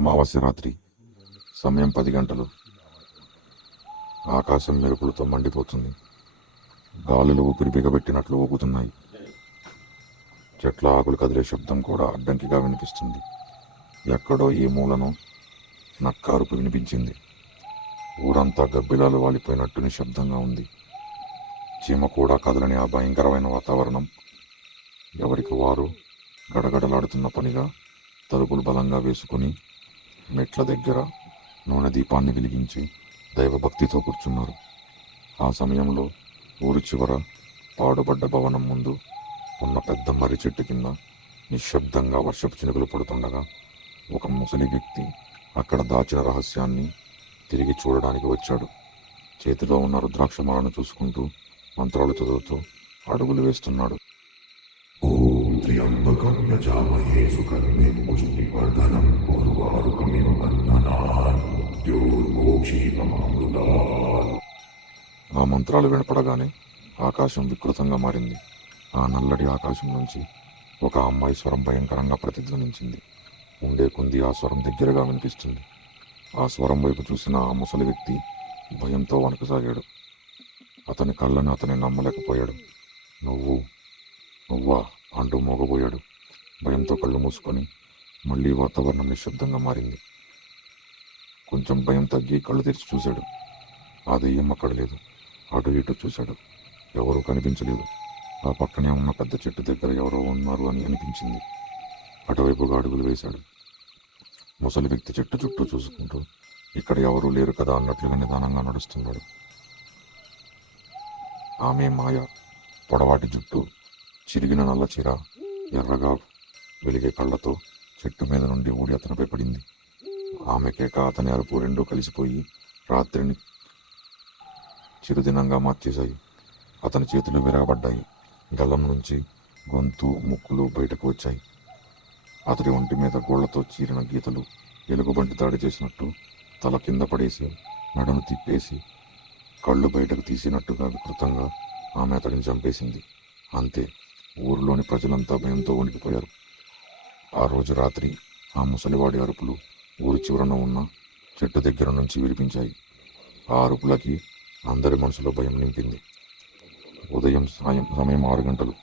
అమావాస్య రాత్రి. సమయం 10 గంటలు. ఆకాశం మెరుపులతో మండిపోతుంది. గాలులు ఊపిరి బిగబెట్టినట్లు ఊగుతున్నాయి. చెట్ల ఆకులు కదిలే శబ్దం కూడా అడ్డంకిగా వినిపిస్తుంది. ఎక్కడో ఈ మూలను నక్క అరుపు వినిపించింది. ఊరంతా గబ్బిలాలు వాలిపోయినట్టు నిశ్శబ్దంగా ఉంది. చీమ కూడా కదలని ఆ భయంకరమైన వాతావరణం ఎవరికి వారు గడగడలాడుతున్న పనిగా తలుపులు బలంగా వేసుకుని మెట్ల దగ్గర నూనె దీపాన్ని వెలిగించి దైవభక్తితో కూర్చున్నారు. ఆ సమయంలో ఊరి చివర పాడుబడ్డ భవనం ముందు ఉన్న పెద్ద మర్రి చెట్టు కింద నిశ్శబ్దంగా వర్షపు చినుకులు పడుతుండగా ఒక ముసలి వ్యక్తి అక్కడ దాచిన రహస్యాన్ని తిరిగి చూడడానికి వచ్చాడు. చేతిలో ఉన్న రుద్రాక్షమాలను చూసుకుంటూ మంత్రాలు చదువుతూ అడుగులు వేస్తున్నాడు. ఓం త్ర్యంబకం యజామహే సుగంధిం పుష్టివర్ధనం ఉర్వారుకమివ బంధనాన్ మృత్యోర్మోక్షీయమామృతాత్. ఆ మంత్రాలు వినపడగానే ఆకాశం వికృతంగా మారింది. ఆ నల్లటి ఆకాశం నుంచి ఒక అమ్మాయి స్వరం భయంకరంగా ప్రతిధ్వనించింది. ఉండే కొంది ఆ స్వరం దగ్గరగా వినిపిస్తుంది. ఆ స్వరం వైపు చూసిన ఆ ముసలి వ్యక్తి భయంతో వణకసాగాడు. అతని కళ్ళను అతని నమ్మలేకపోయాడు. నువ్వా అంటూ మోగబోయాడు. భయంతో కళ్ళు మూసుకొని మళ్ళీ వాతావరణం నిశ్శబ్దంగా మారింది. కొంచెం భయం తగ్గి కళ్ళు తెరిచి చూశాడు. ఆ దెయ్యం అక్కడ లేదు. అటు ఇటు చూశాడు. ఎవరూ కనిపించలేదు. ఆ పక్కనే ఉన్న పెద్ద చెట్టు దగ్గర ఎవరో ఉన్నారు అని అనిపించింది. అటువైపుగా అడుగులు వేశాడు. ముసలి వ్యక్తి చెట్టు చుట్టూ చూసుకుంటూ ఇక్కడ ఎవరూ లేరు కదా అన్నట్లుగా నిదానంగా నడుస్తున్నాడు. ఆమె మాయ. పొడవాటి జుట్టు, చిరిగిన నల్ల చీర, ఎర్రగా వెలిగే కళ్ళతో చెట్టు మీద నుండి ఊడి అతనిపై పడింది. ఆమె కేక, అతని అరుపు రెండూ కలిసిపోయి రాత్రిని చిరుదినంగా మార్చేశాయి. అతని చేతులు విరగబడ్డాయి. గల్లం నుంచి గొంతు, ముక్కులు బయటకు వచ్చాయి. అతడి ఒంటి మీద గోళ్లతో చీరిన గీతలు ఎలుగుబంటి దాడి చేసినట్టు తల కింద పడేసి మెడను తిప్పేసి కళ్ళు బయటకు తీసినట్టుగా వికృతంగా ఆమె అతడిని చంపేసింది. అంతే. ఊరిలోని ప్రజలంతా భయంతో వణికిపోయారు. ఆ రోజు రాత్రి ఆ ముసలివాడి అరుపులు ఊరి చివరన ఉన్న చెట్టు దగ్గర నుంచి వినిపించాయి. ఆ అరుపులకి అందరి మనసులో భయం నింపింది. ఉదయం సమయం 6 గంటలు.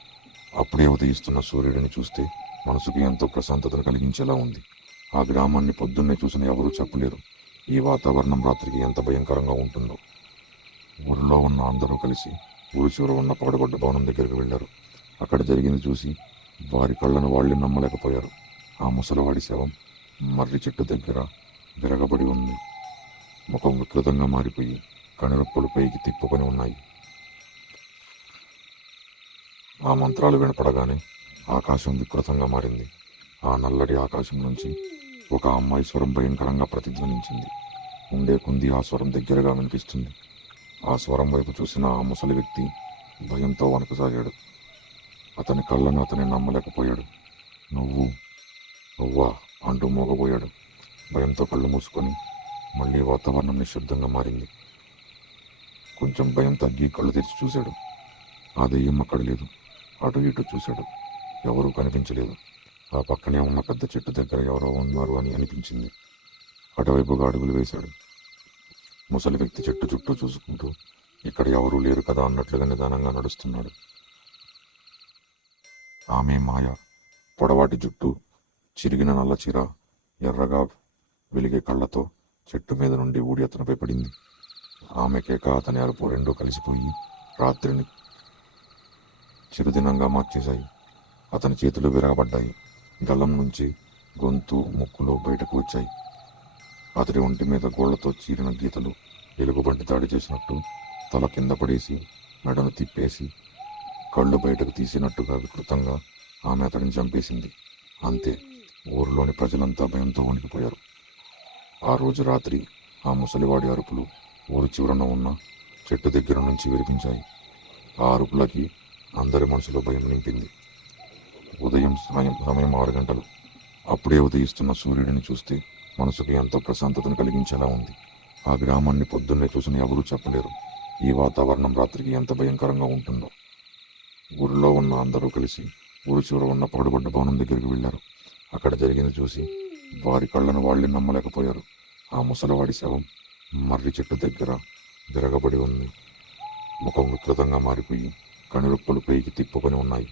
అప్పుడే ఉదయిస్తున్న సూర్యుడిని చూస్తే మనసుకి ఎంతో ప్రశాంతతను కలిగించేలా ఉంది. ఆ గ్రామాన్ని పొద్దున్నే చూసిన ఎవరూ చెప్పలేరు ఈ వాతావరణం రాత్రికి ఎంత భయంకరంగా ఉంటుందో. ఊరిలో ఉన్న అందరూ కలిసి ఊరి చివర ఉన్న పాడుబడ్డ భవనం దగ్గరికి వెళ్లారు. అక్కడ జరిగింది చూసి వారి కళ్ళను వాళ్ళే నమ్మలేకపోయారు. ఆ ముసలివాడి శవం మర్రి చెట్టు దగ్గర విరగబడి ఉంది. ముఖం వికృతంగా మారిపోయి కనురెప్పలు పైకి తిప్పుకొని ఉన్నాయి. ఆ మంత్రాలు వినపడగానే ఆకాశం వికృతంగా మారింది. ఆ నల్లటి ఆకాశం నుంచి ఒక అమ్మాయి స్వరం భయంకరంగా ప్రతిధ్వనించింది. ఉండే కొంది ఆ స్వరం దగ్గరగా వినిపిస్తుంది. ఆ స్వరం వైపు చూసిన ఆ ముసలి వ్యక్తి భయంతో వణకసాగాడు. అతని కళ్ళను అతని నమ్మలేకపోయాడు. నువ్వా అంటూ మోగబోయాడు. భయంతో కళ్ళు మూసుకొని మళ్ళీ వాతావరణం నిశ్శబ్దంగా మారింది. కొంచెం భయం తగ్గి కళ్ళు తెరిచి చూశాడు. ఆ దెయ్యం అక్కడ లేదు. అటు ఇటు చూశాడు. ఎవరూ కనిపించలేదు. ఆ పక్కనే ఉన్న పెద్ద చెట్టు దగ్గర ఎవరో ఉన్నారు అని అనిపించింది. అటువైపుగా అడుగులు వేశాడు. ముసలి వ్యక్తి చెట్టు చుట్టూ చూసుకుంటూ ఇక్కడ ఎవరూ లేరు కదా అన్నట్లుగా నిదానంగా నడుస్తున్నాడు. ఆమె మాయ. పొడవాటి జుట్టు, చిరిగిన నల్ల చీర, ఎర్రగా వెలిగే కళ్ళతో చెట్టు మీద నుండి ఊడి అతనిపై పడింది. ఆమె కేక, అతని అరుపు రెండూ కలిసిపోయి రాత్రిని చిరుదినంగా మార్చేశాయి. అతని చేతులు విరగబడ్డాయి. గల్లం నుంచి గొంతు, ముక్కులు బయటకు వచ్చాయి. అతడి ఒంటి మీద గోళ్లతో చీరిన గీతలు ఎలుగుబంటి దాడి చేసినట్టు తల కింద పడేసి మెడను తిప్పేసి కళ్ళు బయటకు తీసినట్టుగా వికృతంగా ఆమె అతడిని చంపేసింది. అంతే. ఊరిలోని ప్రజలంతా భయంతో వణికిపోయారు. ఆ రోజు రాత్రి ఆ ముసలివాడి అరుపులు ఊరి చివరన ఉన్న చెట్టు దగ్గర నుంచి వినిపించాయి. ఆ అరుపులకి అందరి మనసులో భయం నింపింది. ఉదయం సమయం 6 గంటలు. అప్పుడే ఉదయిస్తున్న సూర్యుడిని చూస్తే మనసుకి ఎంతో ప్రశాంతతను కలిగించేలా ఉంది. ఆ గ్రామాన్ని పొద్దున్నే చూసిన ఎవరూ చెప్పలేరు ఈ వాతావరణం రాత్రికి ఎంత భయంకరంగా ఉంటుందో. ఊరిలో ఉన్న అందరూ కలిసి ఊరి చివర ఉన్న పాడుబడ్డ భవనం దగ్గరికి వెళ్లారు. అక్కడ జరిగింది చూసి వారి కళ్ళను వాళ్ళే నమ్మలేకపోయారు. ఆ ముసలివాడి శవం మర్రి చెట్టు దగ్గర విరగబడి ఉంది. ముఖం వికృతంగా మారిపోయి కనురెప్పలు పైకి తిప్పుకొని ఉన్నాయి.